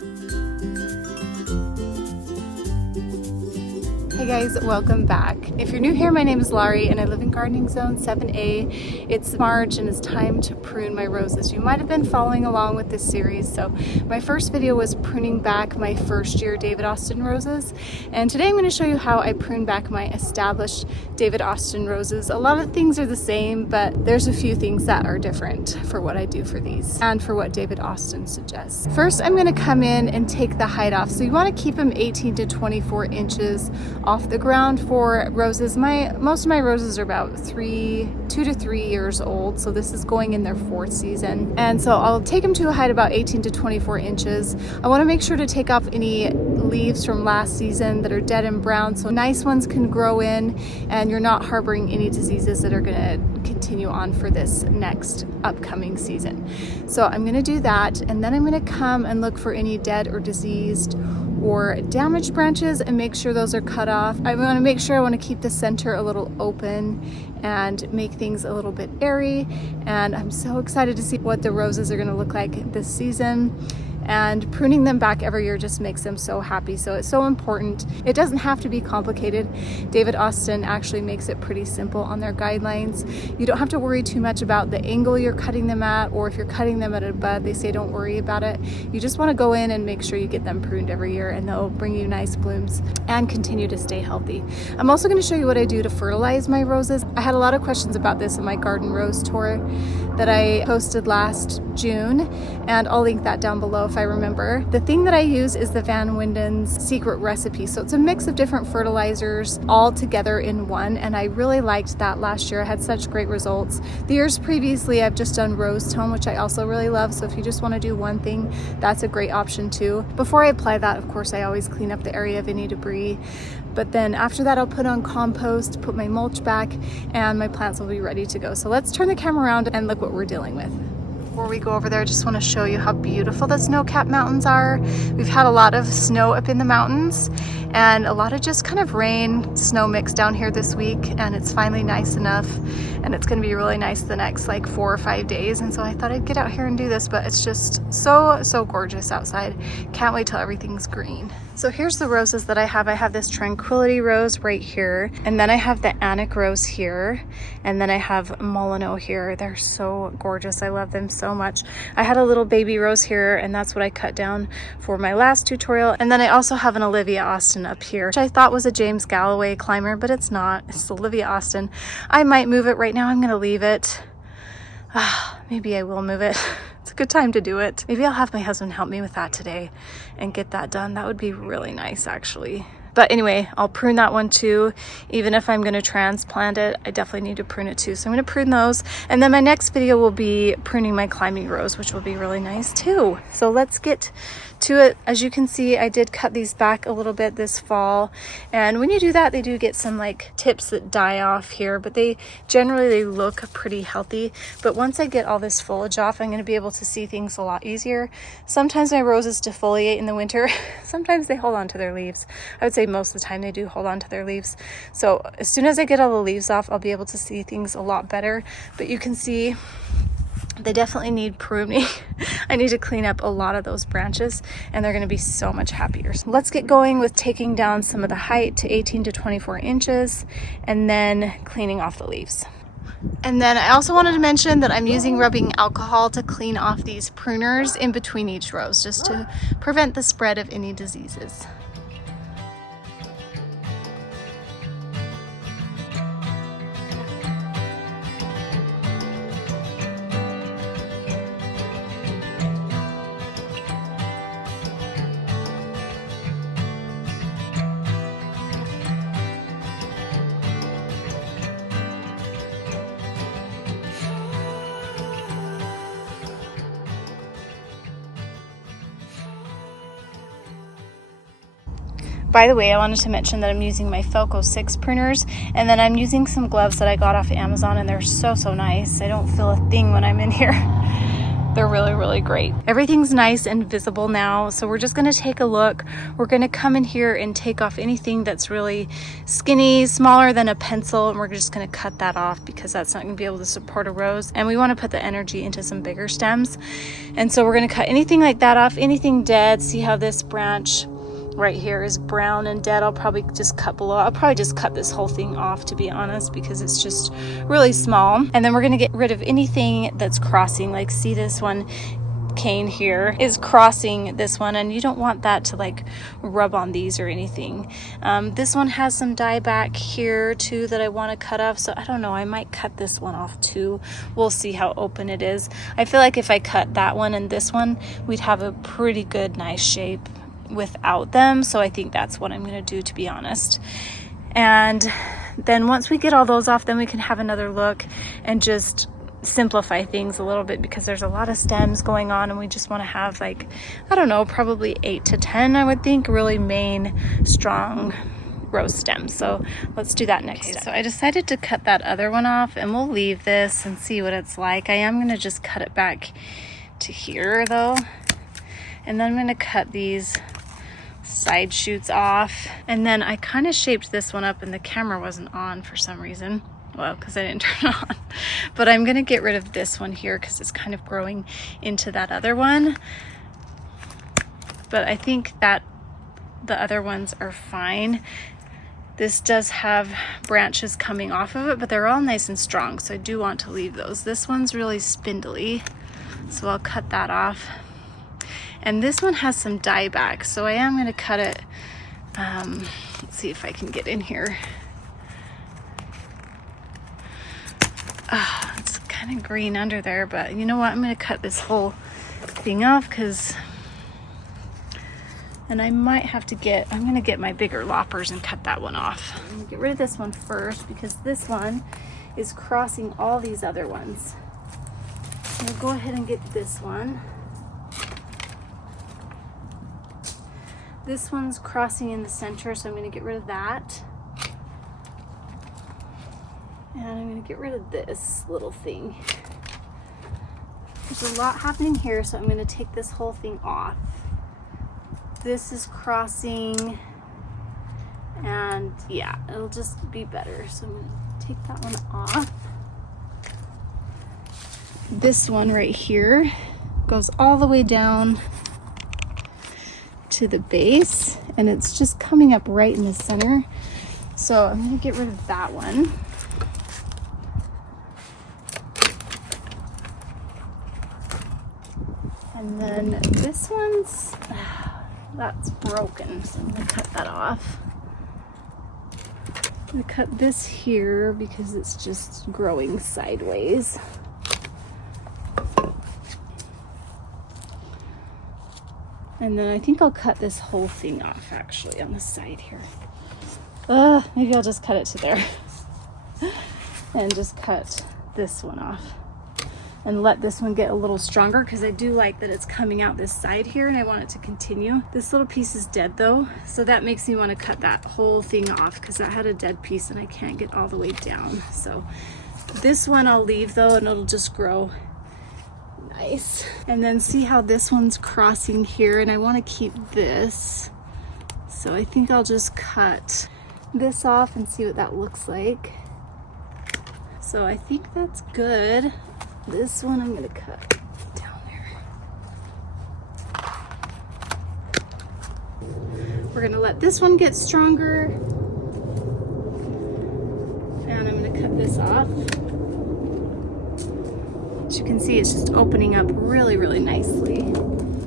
Hey guys, welcome back. If you're new here, my name is Laurie and I live in Gardening Zone 7A. It's March and it's time to prune my roses. You might have been following along with this series. So my first video was pruning back my first year David Austin roses. And today I'm going to show you how I prune back my established David Austin roses. A lot of things are the same, but there's a few things that are different for what I do for these and for what David Austin suggests. First, I'm going to come in and take the height off. So you want to keep them 18 to 24 inches off the ground for roses. Most of my roses are about 2 to 3 years old, so this is going in their 4th season. And so I'll take them to a height about 18 to 24 inches. I want to make sure to take off any leaves from last season that are dead and brown so nice ones can grow in and you're not harboring any diseases that are going to continue on for this next upcoming season. So I'm going to do that, and then I'm going to come and look for any dead or diseased or damaged branches and make sure those are cut off. I want to make sure I want to keep the center a little open and make things a little bit airy. And I'm so excited to see what the roses are going to look like this season. And pruning them back every year just makes them so happy. So it's so important. It doesn't have to be complicated. David Austin actually makes it pretty simple on their guidelines. You don't have to worry too much about the angle you're cutting them at, or if you're cutting them at a bud, they say don't worry about it. You just want to go in and make sure you get them pruned every year, and they'll bring you nice blooms and continue to stay healthy. I'm also going to show you what I do to fertilize my roses. I had a lot of questions about this in my garden rose tour that I posted last June, and I'll link that down below if I remember. The thing that I use is the Van Winden's secret recipe. So it's a mix of different fertilizers all together in one, and I really liked that last year. I had such great results. The years previously I've just done rose tone, which I also really love. So if you just want to do one thing, that's a great option too. Before I apply that, of course, I always clean up the area of any debris. But then after that, I'll put on compost, put my mulch back, and my plants will be ready to go. So let's turn the camera around and look what we're dealing with. Before we go over there, I just want to show you how beautiful the snow-capped mountains are. We've had a lot of snow up in the mountains and a lot of just kind of rain, snow mix down here this week, and it's finally nice enough, and it's going to be really nice the next like 4 or 5 days. And so I thought I'd get out here and do this, but it's just so gorgeous outside. Can't wait till everything's green. So here's the roses that I have. I have this Tranquility rose right here, and then I have the Anik rose here, and then I have Molyneux here. They're so gorgeous. I love them so much. I had a little baby rose here, and that's what I cut down for my last tutorial. And then I also have an Olivia Austin up here, which I thought was a James Galloway climber, but it's not. It's Olivia Austin. I might move it. Right now I'm gonna leave it. Maybe I will move it. It's a good time to do it. Maybe I'll have my husband help me with that today and get that done. That would be really nice, actually. But anyway, I'll prune that one too. Even if I'm going to transplant it, I definitely need to prune it too. So I'm going to prune those. And then my next video will be pruning my climbing rose, which will be really nice too. So let's get to it. As you can see, I did cut these back a little bit this fall. And when you do that, they do get some like tips that die off here, but they generally look pretty healthy. But once I get all this foliage off, I'm going to be able to see things a lot easier. Sometimes my roses defoliate in the winter. Sometimes they hold on to their leaves. I would say most of the time they do hold on to their leaves. So as soon as I get all the leaves off, I'll be able to see things a lot better. But you can see they definitely need pruning. I need to clean up a lot of those branches, and they're going to be so much happier. So let's get going with taking down some of the height to 18 to 24 inches and then cleaning off the leaves. And then I also wanted to mention that I'm using rubbing alcohol to clean off these pruners in between each rows, just to prevent the spread of any diseases. By the way, I wanted to mention that I'm using my Felco 6 pruners, and then I'm using some gloves that I got off Amazon, and they're so nice. I don't feel a thing when I'm in here. They're really, really great. Everything's nice and visible now, so we're just gonna take a look. We're gonna come in here and take off anything that's really skinny, smaller than a pencil, and we're just gonna cut that off because that's not gonna be able to support a rose. And we wanna put the energy into some bigger stems. And so we're gonna cut anything like that off, anything dead. See how this branch right here is brown and dead. I'll probably just cut below. I'll probably just cut this whole thing off, to be honest, because it's just really small. And then we're going to get rid of anything that's crossing. Like, see, this one cane here is crossing this one, and you don't want that to like rub on these or anything. This one has some dieback here too that I want to cut off, so I don't know, I might cut this one off too. We'll see how open it is. I feel like if I cut that one and this one, we'd have a pretty good, nice shape without them. So I think that's what I'm going to do, to be honest. And then once we get all those off, then we can have another look and just simplify things a little bit, because there's a lot of stems going on and we just want to have, like, I don't know, probably 8 to 10, I would think, really main strong rose stems. So let's do that next. Okay, so I decided to cut that other one off, and we'll leave this and see what it's like. I am going to just cut it back to here though, and then I'm going to cut these side shoots off. And then I kind of shaped this one up and the camera wasn't on for some reason. Well, because I didn't turn it on. But I'm going to get rid of this one here because it's kind of growing into that other one. But I think that the other ones are fine. This does have branches coming off of it, but they're all nice and strong, so I do want to leave those. This one's really spindly, so I'll cut that off. And this one has some dieback, so I am going to cut it. Let's see if I can get in here. It's kind of green under there, but you know what? I'm going to cut this whole thing off and I might have to I'm going to get my bigger loppers and cut that one off. I'm going to get rid of this one first because this one is crossing all these other ones. So I'll go ahead and get this one. This one's crossing in the center, so I'm going to get rid of that. And I'm going to get rid of this little thing. There's a lot happening here, so I'm going to take this whole thing off. This is crossing, and yeah, it'll just be better. So I'm going to take that one off. This one right here goes all the way down to the base, and it's just coming up right in the center. So I'm going to get rid of that one. And then this one's, that's broken, so I'm going to cut that off. I'm going to cut this here because it's just growing sideways. And then I think I'll cut this whole thing off actually on the side here. Maybe I'll just cut it to there and just cut this one off and let this one get a little stronger, because I do like that it's coming out this side here and I want it to continue. This little piece is dead though, so that makes me want to cut that whole thing off because that had a dead piece and I can't get all the way down. So this one I'll leave though, and it'll just grow nice. And then see how this one's crossing here, and I want to keep this, so I think I'll just cut this off and see what that looks like. So I think that's good. This one I'm going to cut down there. We're going to let this one get stronger, and I'm going to cut this off. As you can see, it's just opening up really, really nicely.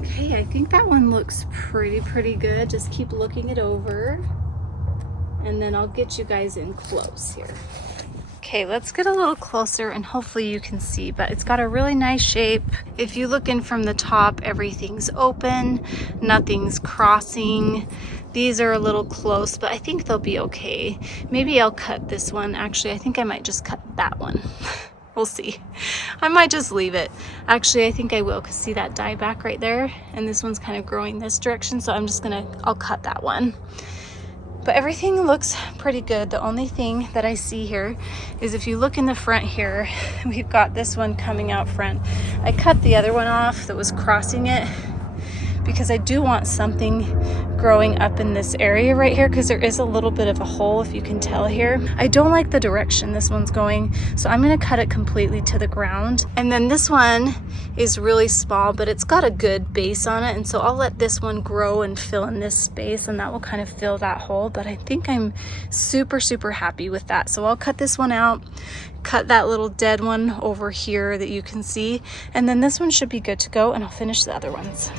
Okay, I think that one looks pretty good. Just keep looking it over, and then I'll get you guys in close here. Okay, let's get a little closer and hopefully you can see, but it's got a really nice shape. If you look in from the top, everything's open, nothing's crossing. These are a little close, but I think they'll be okay. Maybe I'll cut this one. Actually, I think I might just cut that one. We'll see. I might just leave it. Actually, I think I will, because see that dieback right there? And this one's kind of growing this direction, so I'll cut that one. But everything looks pretty good. The only thing that I see here is if you look in the front here, we've got this one coming out front. I cut the other one off that was crossing it because I do want something growing up in this area right here, because there is a little bit of a hole, if you can tell here. I don't like the direction this one's going, so I'm going to cut it completely to the ground. And then this one is really small, but it's got a good base on it, and so I'll let this one grow and fill in this space, and that will kind of fill that hole. But I think I'm super happy with that, so I'll cut this one out, cut that little dead one over here that you can see, and then this one should be good to go, and I'll finish the other ones.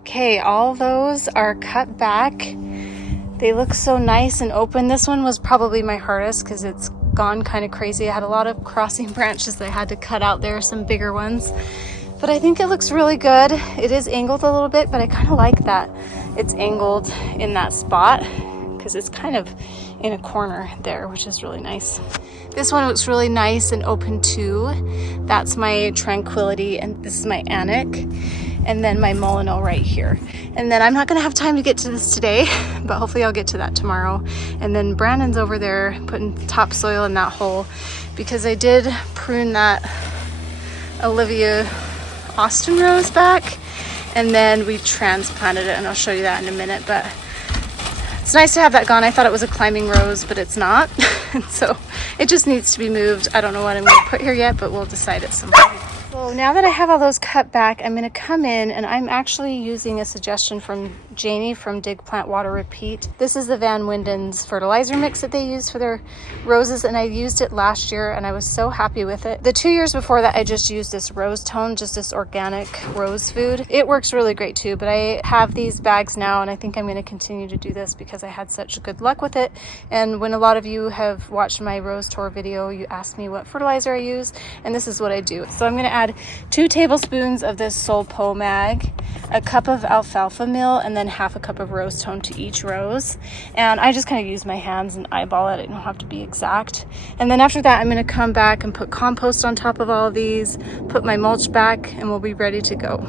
Okay, all those are cut back. They look so nice and open. This one was probably my hardest because it's gone kind of crazy. I had a lot of crossing branches that I had to cut out there, some bigger ones. But I think it looks really good. It is angled a little bit, but I kind of like that it's angled in that spot because it's kind of in a corner there, which is really nice. This one looks really nice and open too. That's my Tranquility, and this is my Anik, and then my Molyneux right here. And then I'm not gonna have time to get to this today, but hopefully I'll get to that tomorrow. And then Brandon's over there putting topsoil in that hole because I did prune that Olivia Austin rose back, and then we transplanted it, and I'll show you that in a minute. But it's nice to have that gone. I thought it was a climbing rose, but it's not. So it just needs to be moved. I don't know what I'm gonna put here yet, but we'll decide at some point. So now that I have all those cut back, I'm gonna come in, and I'm actually using a suggestion from Janie from Dig Plant Water Repeat. This is the Van Winden's fertilizer mix that they use for their roses, and I used it last year and I was so happy with it. The 2 years before that, I just used this rose tone, just this organic rose food. It works really great too, but I have these bags now, and I think I'm gonna continue to do this because I had such good luck with it. And when a lot of you have watched my rose tour video, you asked me what fertilizer I use, and this is what I do. So I'm gonna add add 2 tablespoons of this Sulpomag, a cup of alfalfa meal, and then half a cup of rose tone to each rose. And I just kind of use my hands and eyeball it. I don't have to be exact. And then after that, I'm going to come back and put compost on top of all of these, put my mulch back, and we'll be ready to go.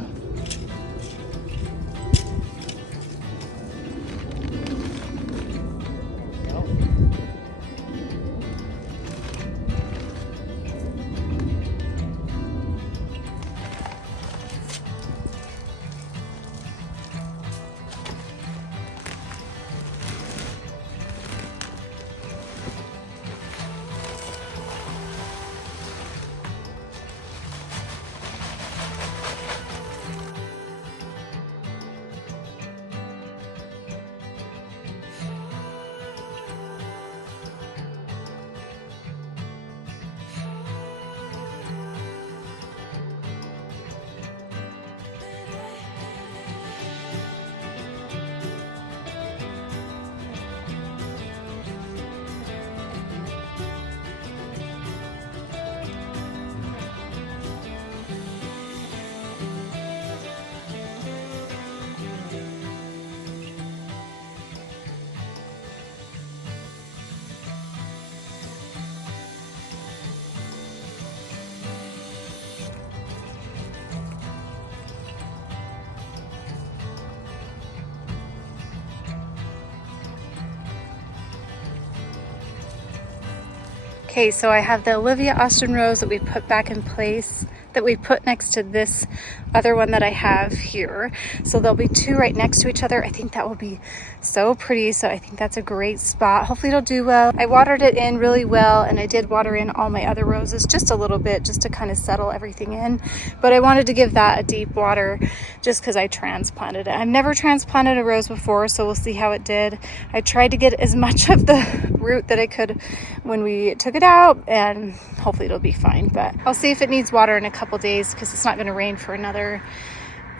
Okay, so I have the Olivia Austin rose that we put back in place, that we put next to this other one that I have here. So there'll be 2 right next to each other. I think that will be so pretty. So I think that's a great spot. Hopefully it'll do well. I watered it in really well, and I did water in all my other roses just a little bit, just to kind of settle everything in. But I wanted to give that a deep water just because I transplanted it. I've never transplanted a rose before, so we'll see how it did. I tried to get as much of the root that I could when we took it out, and hopefully it'll be fine. But I'll see if it needs water in a couple days, because it's not going to rain for another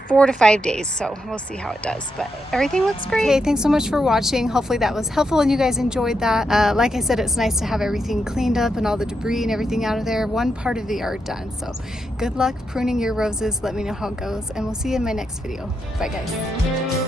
4 to 5 days, so we'll see how it does. But everything looks great. Okay, thanks so much for watching. Hopefully that was helpful and you guys enjoyed that. Like I said, it's nice to have everything cleaned up and all the debris and everything out of there. One part of the yard done. So good luck pruning your roses. Let me know how it goes, and we'll see you in my next video. Bye guys.